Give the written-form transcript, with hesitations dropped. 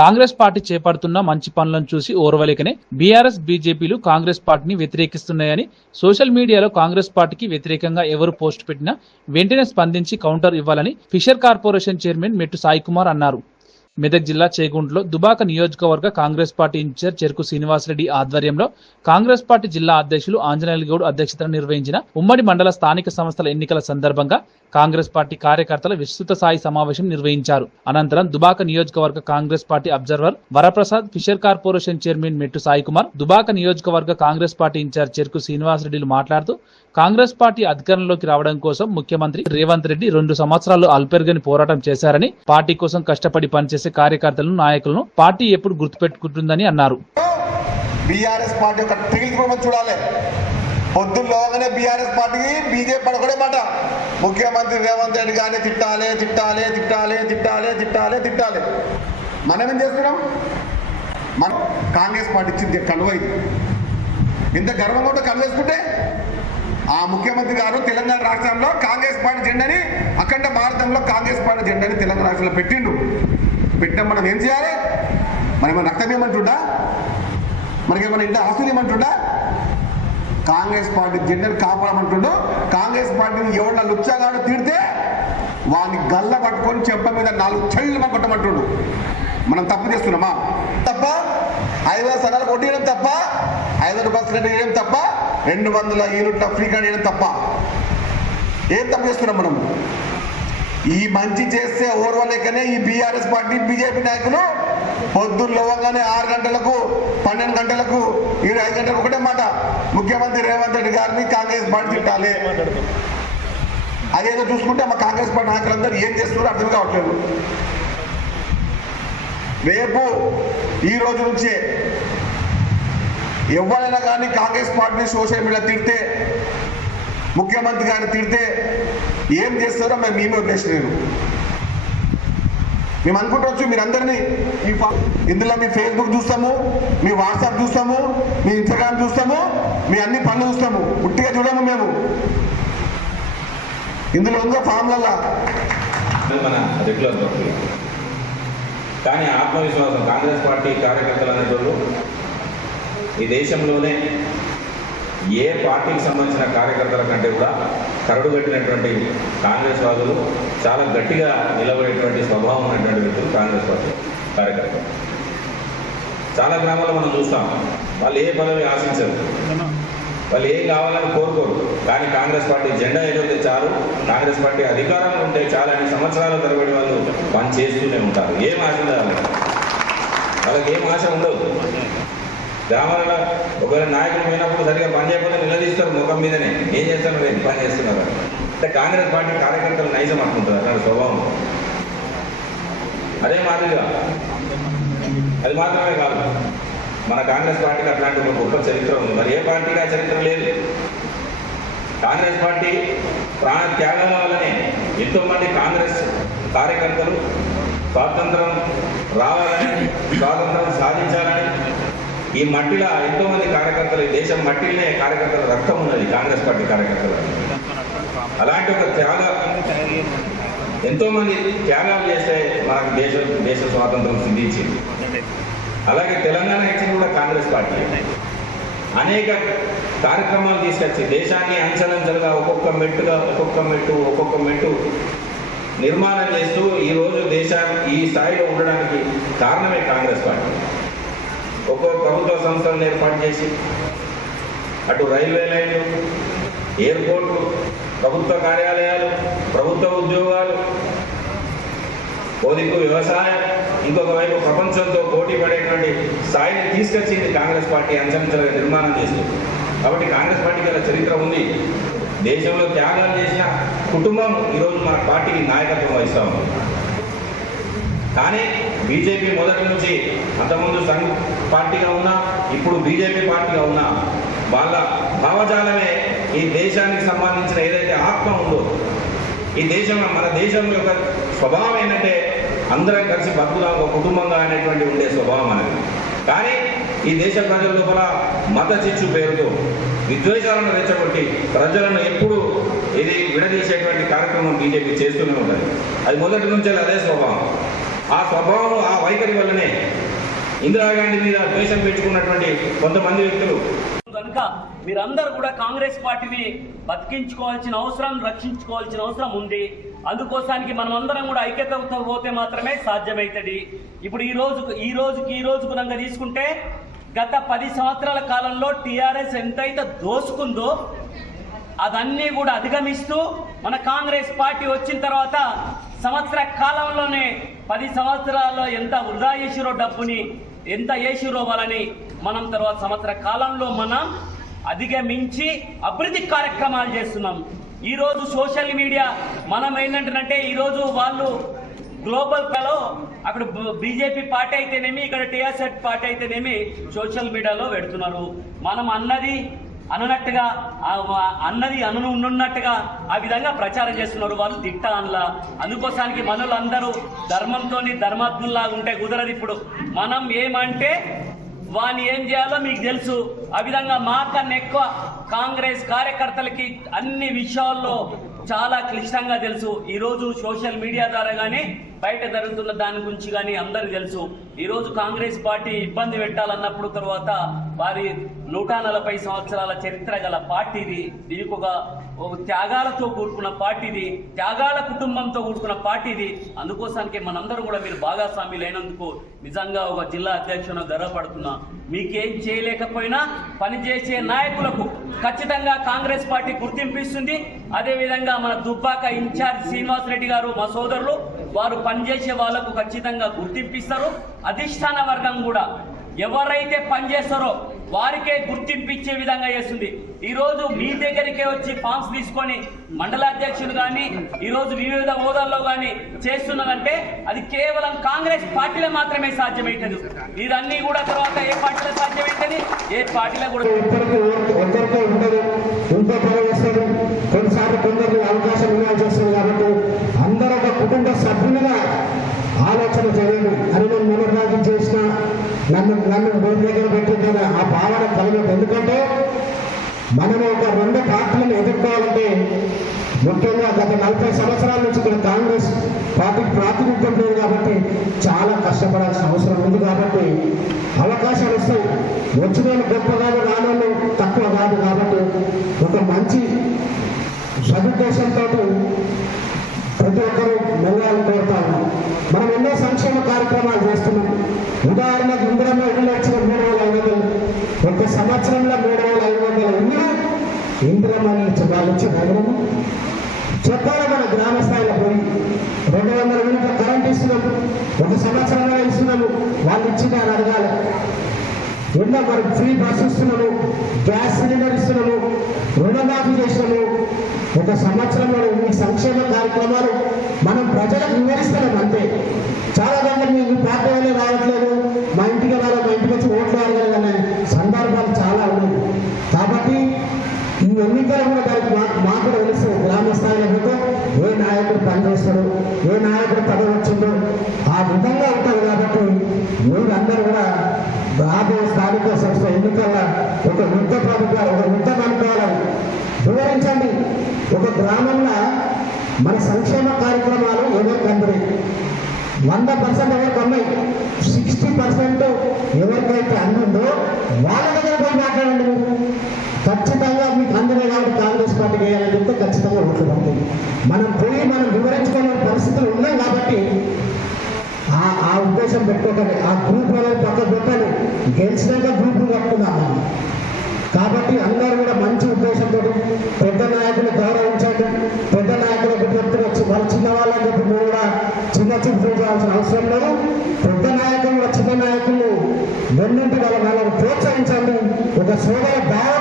Congress party చేపడుతున్న మంచి పనులను చూసి ఓర్వలేకనే బీఆర్ఎస్ బీజేపీలు కాంగ్రెస్ పార్టీని వ్యతిరేకిస్తున్నాయని సోషల్ మీడియాలో కాంగ్రెస్ పార్టీకి వ్యతిరేకంగా ఎవరు పోస్ట్ పెట్టినా వెంటనే స్పందించి కౌంటర్ ఇవ్వాలని fissure corporation chairman Mettu Sai Kumar అన్నారు. మెదక్ జిల్లా చేగుంటలో దుబాక నియోజకవర్గ కాంగ్రెస్ పార్టీ ఇన్ఛార్జ్ చెరుకు శ్రీనివాసరెడ్డి ఆధ్వర్యంలో కాంగ్రెస్ పార్టీ జిల్లా అధ్యక్షులు ఆంజనేయులు గౌడ్ అధ్యక్షతన నిర్వహించిన ఉమ్మడి మండల స్థానిక సంస్థల ఎన్నికల సందర్భంగా కాంగ్రెస్ పార్టీ కార్యకర్తల విస్తృత స్థాయి సమావేశం నిర్వహించారు. అనంతరం దుబాక నియోజకవర్గ Congress party observer Varaprasad, fisher corporation chairman Mettu Sai Kumar, Dubaka నియోజకవర్గ కాంగ్రెస్ పార్టీ ఇన్ఛార్జ్ చెరుకు శ్రీనివాసరెడ్డిలు మాట్లాడుతూ కాంగ్రెస్ పార్టీ అధికారంలోకి రావడం కోసం ముఖ్యమంత్రి రేవంత్ రెడ్డి 2 సంవత్సరాలు అల్పెరుగని పోరాటం చేశారని, పార్టీ కోసం కష్టపడి పనిచేసే కార్యకర్తలను, నాయకులను పార్టీ ఎప్పుడు గుర్తుపెట్టుకుంటుందని అన్నారు. బీఆర్ఎస్ పార్టీ యొక్క ట్రిగర్ చూడాలి. పొద్దున్నలోగానే బీఆర్ఎస్ పార్టీకి బీజేపీ పడకూడే మాట. ముఖ్యమంత్రి రేవంత్ రెడ్డి గారిని తిట్టాలి తిట్టాలి తిట్టాలి తిట్టాలి తిట్టాలి తిట్టాలి. మనం ఏం చేస్తున్నాం? మనం కాంగ్రెస్ పార్టీ ఇచ్చింది కలువ. ఇది ఇంత గర్వంగా ఉంటే కలువేసుకుంటే ఆ ముఖ్యమంత్రి గారు తెలంగాణ రాష్ట్రంలో కాంగ్రెస్ పార్టీ జెండాని, అఖండ భారతంలో కాంగ్రెస్ పార్టీ జెండాని తెలంగాణ రాష్ట్రంలో పెట్టిండు. పెట్టినా మనం ఏం చేయాలి? మనమేమో రక్తం ఏమంటుండా? మనకేమన్నా ఇంత ఆస్తులు ఏమంటుండా? కాంగ్రెస్ పార్టీ జెండాను కాపాడమంటుండు. కాంగ్రెస్ పార్టీని ఎవరిన లుచ్చాగాడు తిడితే వాడిని గల్ల పట్టుకొని చెంప మీద 4 చెళ్ళు కొట్టమంటుండు. మనం తప్పు చేస్తున్నామా? తప్ప 5,000 సనాలు కొట్టేయడం తప్ప, 500 రూపాయలు సిలిండర్ వేయడం తప్ప, 200 యూనిట్ల ఫ్రీ కార్డు వేయడం తప్ప. ఏం తప్పు చేస్తున్నాం మనం? ఈ మంచి చేస్తే ఓర్వలేకనే ఈ బీఆర్ఎస్ పార్టీ బీజేపీ నాయకులు పొద్దున్న లేవగానే 6 గంటలకు 12 గంటలకు 5 గంటలకు ఒకటే మాట, ముఖ్యమంత్రి రేవంత్ రెడ్డి గారిని కాంగ్రెస్ పార్టీ తిట్టాలి. అదేదో చూసుకుంటే మా కాంగ్రెస్ పార్టీ నాయకులందరూ ఏం చేస్తున్నారో అర్థం కావట్లేదు. రేపు ఈ రోజు నుంచే ఎవరైనా కానీ కాంగ్రెస్ పార్టీని సోషల్ మీడియా తిడితే, ముఖ్యమంత్రి గారిని తిడితే ఏం చేస్తారో మేమే వదిలేసలేదు. మేము అనుకుంటవచ్చు మీరందరినీ ఇందులో మీ ఫేస్బుక్ చూస్తాము, మీ వాట్సాప్ చూస్తాము, మీ ఇన్స్టాగ్రామ్ చూస్తాము, మీ అన్ని పనులు చూస్తాము. పుట్టిగా చూడము మేము. ఇందులో ఉందో ఫామ్లల్లా మన రెగ్యులర్ భక్తులు. కానీ ఆత్మవిశ్వాసం కాంగ్రెస్ పార్టీ కార్యకర్తలు అనేటోళ్ళు ఈ దేశంలోనే ఏ పార్టీకి సంబంధించిన కార్యకర్తల కంటే కూడా కరడుగట్టినటువంటి కాంగ్రెస్ వాదులు, చాలా గట్టిగా నిలబడేటువంటి స్వభావం ఉన్నటువంటి వ్యక్తులు కాంగ్రెస్ పార్టీ కార్యకర్తలు. చాలా గ్రామాల్లో మనం చూస్తాం, వాళ్ళు ఏ పదవి ఆశించరు, వాళ్ళు ఏం కావాలని కోరుకోరు. కానీ కాంగ్రెస్ పార్టీ జెండా ఎగిరితే చాలు, కాంగ్రెస్ పార్టీ అధికారంలో ఉంటే చాలా అని సంవత్సరాల తరబడి వాళ్ళు పని చేస్తూనే ఉంటారు. ఏం ఆశ ఉండదు వాళ్ళకి, ఏం ఆశ ఉండదు. గ్రామాలలో ఒకవేళ నాయకులు పోయినప్పుడు సరిగా పని చేయకపోతే నిలదీస్తారు ముఖం మీదనే, ఏం చేస్తారు మీరు పని చేస్తున్నారు అంటే. కాంగ్రెస్ పార్టీ కార్యకర్తలు నైజం అనుకుంటారు అట్లాంటి స్వభావం. అదే మాదిరిగా అది మాత్రమే కాదు, మన కాంగ్రెస్ పార్టీకి అట్లాంటి ఒక గొప్ప చరిత్ర ఉంది. మరి ఏ పార్టీకి ఆ చరిత్ర లేదు. కాంగ్రెస్ పార్టీ ప్రాణ త్యాగాల వల్లనే ఎంతోమంది కాంగ్రెస్ కార్యకర్తలు స్వాతంత్రం రావాలని, స్వాతంత్రం సాధించాలని ఈ మట్టిలో ఎంతోమంది కార్యకర్తలు, ఈ దేశం మట్టిలోనే కార్యకర్తల రక్తం ఉన్నది కాంగ్రెస్ పార్టీ కార్యకర్తలు. అలాంటి ఒక ఎంతోమంది త్యాగాలు చేస్తే మనకు దేశ స్వాతంత్రం సిద్ధించింది. అలాగే తెలంగాణ ఇచ్చింది కూడా కాంగ్రెస్ పార్టీ. అనేక కార్యక్రమాలు తీసుకొచ్చి దేశాన్ని అంచెలంచెలుగా ఒక్కొక్క మెట్టు నిర్మాణం చేస్తూ ఈరోజు దేశాన్ని ఈ స్థాయిలో ఉండడానికి కారణమే కాంగ్రెస్ పార్టీ. ఒక్కొక్క ప్రభుత్వ సంస్థలను ఏర్పాటు చేసి, అటు రైల్వే లైన్లు, ఎయిర్పోర్ట్లు, ప్రభుత్వ కార్యాలయాలు, ప్రభుత్వ ఉద్యోగాలు, ఓదిక్కు వ్యవసాయం, ఇంకొక వైపు ప్రపంచంతో పోటీ పడేటువంటి స్థాయిని తీసుకొచ్చింది కాంగ్రెస్ పార్టీ అంచెలంచెలుగా నిర్మాణం చేస్తుంది. కాబట్టి కాంగ్రెస్ పార్టీకి గల చరిత్ర ఉంది. దేశంలో త్యాగాలు చేసిన కుటుంబం ఈరోజు మన పార్టీకి నాయకత్వం వహిస్తూ ఉంది. కానీ బీజేపీ మొదటి నుంచి, అంతకుముందు సంఘ్ పార్టీగా ఉన్నా, ఇప్పుడు బీజేపీ పార్టీగా ఉన్నా, వాళ్ళ భావజాలమే ఈ దేశానికి సంబంధించిన ఏదైతే ఆత్మ ఉందో, ఈ మన దేశం యొక్క స్వభావం ఏంటంటే అందరం కలిసి బతుకుదాం ఒక కుటుంబంగా అనేటువంటి ఉండే స్వభావం అనేది. కానీ ఈ దేశ ప్రజల లోపల మత చిచ్చు పేరుతో విద్వేషాలను రెచ్చగొట్టి ప్రజలను ఎప్పుడు ఇది విడదీసేటువంటి కార్యక్రమం బీజేపీ చేస్తూనే ఉంటుంది. అది మొదటి నుంచే అదే స్వభావం. ఆ స్వభావం, ఆ వైఖరి వల్లనే ఇందిరాగాంధీ మీద ద్వేషం పెంచుకున్నటువంటి కొంతమంది వ్యక్తులు కనుక మీరందరూ కూడా కాంగ్రెస్ పార్టీని బతికించుకోవాల్సిన అవసరం, రక్షించుకోవాల్సిన అవసరం ఉంది. అందుకోసానికి మనం అందరం కూడా ఐక్యతతో పోతే మాత్రమే సాధ్యమవుతుంది. ఇప్పుడు ఈ రోజుకు కనుక తీసుకుంటే గత 10 సంవత్సరాల కాలంలో టీఆర్ఎస్ ఎంతైతే దోసుకుందో అదన్నీ కూడా అధిగమిస్తూ మన కాంగ్రెస్ పార్టీ వచ్చిన తర్వాత సంవత్సర కాలంలోనే 10 సంవత్సరాల్లో ఎంత వృధా చేసిరో డబ్బుని, ఎంత చేసిరో వాళ్ళని మనం తర్వాత సంవత్సర కాలంలో మనం అధిగమించి అభివృద్ధి కార్యక్రమాలు చేస్తున్నాం. ఈరోజు సోషల్ మీడియా మనం ఏంటంటే ఈరోజు వాళ్ళు గ్లోబల్ లో అక్కడ బీజేపీ పార్టీ అయితేనేమి, ఇక్కడ టీఆర్ఎస్ పార్టీ అయితేనేమి సోషల్ మీడియాలో పెడుతున్నారు. మనం అన్నది అననట్టుగా, అన్నది ఉన్నట్టుగా ఆ విధంగా ప్రచారం చేస్తున్నారు వాళ్ళు తిట్టా అనలా. అందుకోసానికి మనలందరూ ధర్మంతోని ధర్మాత్ముల్లా ఉంటే కుదరదు. ఇప్పుడు మనం ఏమంటే వాని ఏం చేయాలో మీకు తెలుసు. ఆ విధంగా మాకన్నా ఎక్కువ కాంగ్రెస్ కార్యకర్తలకి అన్ని విషయాల్లో చాలా క్లిష్టంగా తెలుసు. ఈరోజు సోషల్ మీడియా ద్వారా కానీ బయట జరుగుతున్న దాని గురించి కానీ అందరికీ తెలుసు. ఈరోజు కాంగ్రెస్ పార్టీ ఇబ్బంది పెట్టాలన్నప్పుడు తర్వాత వారి 140 సంవత్సరాల చరిత్ర గల పార్టీది, దీనికి ఒక త్యాగాలతో కూడుకున్న పార్టీది, త్యాగాల కుటుంబంతో కూడుకున్న పార్టీది. అందుకోసానికి మనందరం కూడా మీరు భాగస్వామ్యులు అయినందుకు నిజంగా ఒక జిల్లా అధ్యక్షుడు గర్వపడుతున్నా. మీకేం చేయలేకపోయినా పనిచేసే నాయకులకు ఖచ్చితంగా కాంగ్రెస్ పార్టీ గుర్తింపిస్తుంది. అదేవిధంగా మన దుబ్బాక ఇన్ఛార్జ్ శ్రీనివాసరెడ్డి గారు, మా సోదరులు, వారు పనిచేసే వాళ్లకు ఖచ్చితంగా గుర్తింపిస్తారు. అధిష్టాన వర్గం కూడా ఎవరైతే పనిచేస్తారో వారికే గుర్తింపించే విధంగా చేస్తుంది. ఈ రోజు మీ దగ్గరికే వచ్చి ఫామ్స్ తీసుకొని మండలాధ్యక్షులు కానీ ఈరోజు వివిధ హోదాల్లో కానీ చేస్తున్నదంటే అది కేవలం కాంగ్రెస్ పార్టీలో మాత్రమే సాధ్యమవుతుంది. ఇదన్నీ కూడా తర్వాత ఏ పార్టీలో సాధ్యమవుతుంది, ఏ పార్టీలో కూడా కొన్నిసార్లు కొందరికి అవకాశం ఇవ్వాల్సి వస్తుంది. కాబట్టి అందరూ ఒక కుటుంబ సభ్యులుగా ఆలోచన చేయండి. అని నేను మొదటి చేసిన నన్ను రోడ్డు దగ్గర పెట్టింది కదా ఆ భావన కలిగదు. ఎందుకంటే మనం ఒక 2 పార్టీలను ఎదుర్కోవాలంటే ముఖ్యంగా గత 40 సంవత్సరాల నుంచి ఇక్కడ కాంగ్రెస్ పార్టీకి ప్రాతినిధ్యం లేదు కాబట్టి చాలా కష్టపడాల్సిన అవసరం ఉంది. కాబట్టి అవకాశాలు వస్తాయి. వచ్చిన వాళ్ళు గొప్ప కాదు, రానోళ్ళు తక్కువ కాదు. కాబట్టి ఒక మంచి సదుద్దేశంతో ప్రతి ఒక్కరూ మెల్లాలని కోరుతాము. మనం ఎన్నో సంక్షేమ కార్యక్రమాలు చేస్తున్నాం. ఉదాహరణకు ఇందిరమ్మ ఇల్లు వచ్చిన 3,500, ఒక సంవత్సరంలో 3,500 ఇల్లు ఇందిరమ్మ వాళ్ళు వచ్చి నగరము చెప్పాలి. మన గ్రామ స్థాయిలో పోయి 200 యూనిట్ల కరెంట్ ఇస్తున్నాము, ఒక సంవత్సరంలో ఇస్తున్నాము. వాళ్ళు ఇచ్చినారు అడగాలి. ఎన్నో మనకు ఫ్రీ బస్సు ఇస్తున్నాము, గ్యాస్ సిలిండర్ ఇస్తున్నాము, రుణమాఫీ చేసినాము. ఒక సంవత్సరంలో ఈ సంక్షేమ కార్యక్రమాలు మనం ప్రజలకు వివరిస్తున్నాం అంతే. చాలా మంది మీ పార్టీ వాళ్ళే రావట్లేదు, మా ఇంటికి రావాలి, మా ఇంటికి వచ్చి ఓట్లు వేయాలి అనే సందర్భాలు చాలా ఉన్నాయి. కాబట్టి ఈ ఎన్నికలు కూడా దానికి మాకు కూడా తెలుస్తుంది. గ్రామ స్థాయిలో పోతే ఏ నాయకుడు పనిచేస్తాడు, ఏ నాయకుడు పదవి వచ్చిందో ఆ విధంగా ఉంటుంది. కాబట్టి మీరందరూ కూడా రాబోయే స్థానిక సంస్థ ఎన్నికల్లో ఒక యుద్ధ ప్రభుత్వాలు, ఒక యుద్ధం అనుకోవాలని వివరించండి. ఒక గ్రామంలో మన సంక్షేమ కార్యక్రమాలు ఎవరికి అందరూ 100% ఎవరికి అమ్మాయి, 60% ఎవరికైతే అందిందో వాళ్ళ దగ్గర పోయి మాట్లాడండి. ఖచ్చితంగా మీకు అందరే కాబట్టి కాంగ్రెస్ పార్టీకి వేయాలని చెప్తే ఖచ్చితంగా ఓట్లు పడుతుంది. మనం పోయి మనం వివరించుకునే పరిస్థితులు ఉన్నాయి. కాబట్టి ఆ ఉద్దేశం పెట్టుకోకండి. ఆ గ్రూపులను పక్కన పెట్టాలి. గెలిచినాక గ్రూపులు కట్టుకున్నాము. కాబట్టి అందరూ కూడా మంచి ఉద్దేశంతో పెద్ద నాయకులు గౌరవించండి. పెద్ద నాయకులకు చెప్తున్న వాళ్ళు చిన్నవాళ్ళని చెప్పి మీరు కూడా చిన్న చూపు చేయాల్సిన అవసరం లేదు. పెద్ద నాయకులు కూడా చిన్న నాయకులు వెన్నుంటి వాళ్ళని ప్రోత్సహించండి. ఒక సోదర